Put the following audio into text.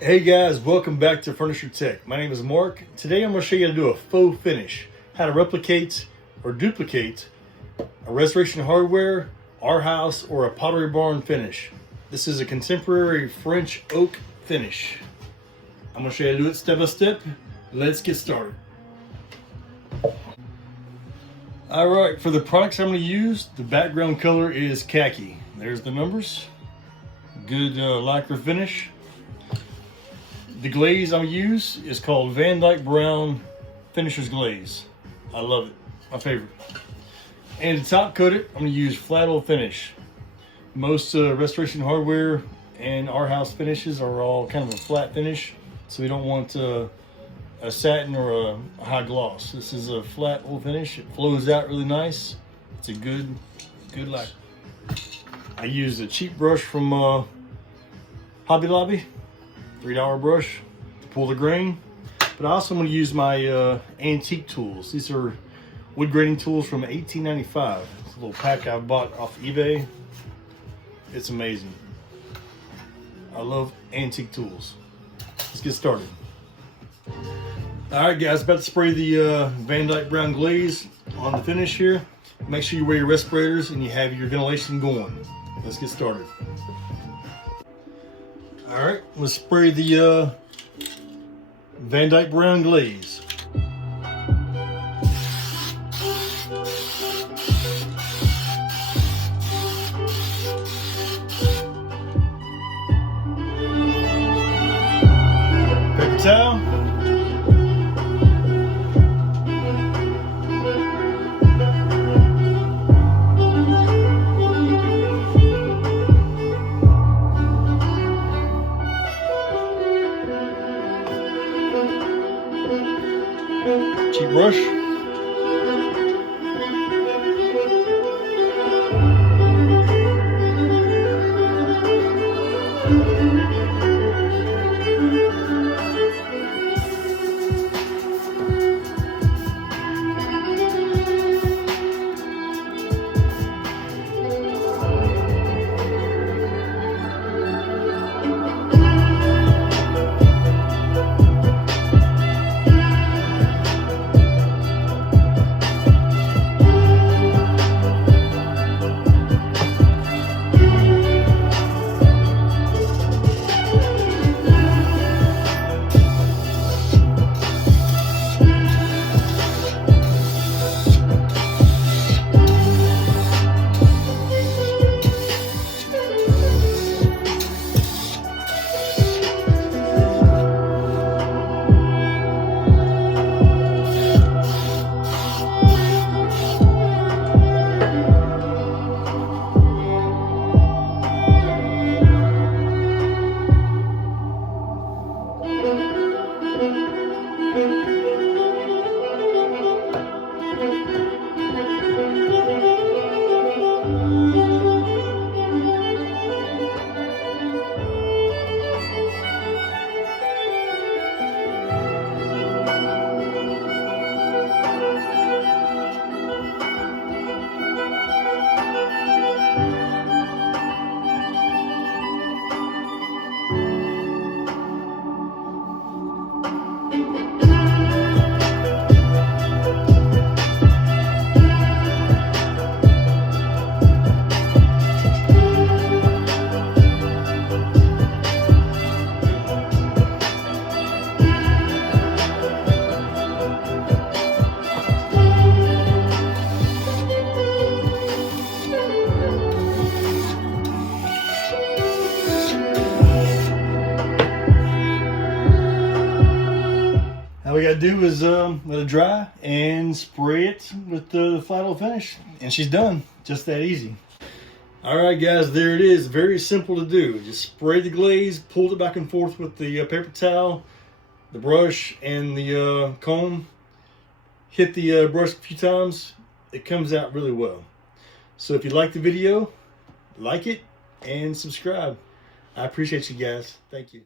Hey guys, welcome back to Furniture Tech. My name is Mark. Today I'm going to show you how to do a faux finish, how to replicate or duplicate a Restoration Hardware, Arhaus, or a Pottery barn finish. This is a contemporary French oak finish. I'm going to show you how to do it step by step. Let's get started. Alright, for the products I'm going to use, the background color is khaki. There's the numbers. Good lacquer finish. The glaze I'll use is called Van Dyke Brown Finisher's Glaze. I love it, my favorite. And to top coat it, I'm going to use flat oil finish. Most Restoration Hardware and Arhaus finishes are all kind of a flat finish, so we don't want a satin or a high gloss. This is a flat oil finish. It flows out really nice. It's a good lacquer. I use a cheap brush from Hobby Lobby. $3 brush to pull the grain, but I also want to use my antique tools. These are wood grading tools from $18.95. It's a little pack I bought off eBay. It's amazing. I love antique tools. Let's get started. All right, guys, about to spray the Van Dyke Brown glaze on the finish here. Make sure you wear your respirators and you have your ventilation going. Let's get started. All right, let's spray the Van Dyke Brown glaze. Paper towel. Cheap brush. All we gotta do is let it dry and spray it with the flat oil finish, and she's done. Just that easy. All right, guys, there it is. Very simple to do. Just spray the glaze, pull it back and forth with the paper towel, the brush, and the comb. Hit the brush a few times. It comes out really well. So if you like the video, like it and subscribe. I appreciate you guys. Thank you.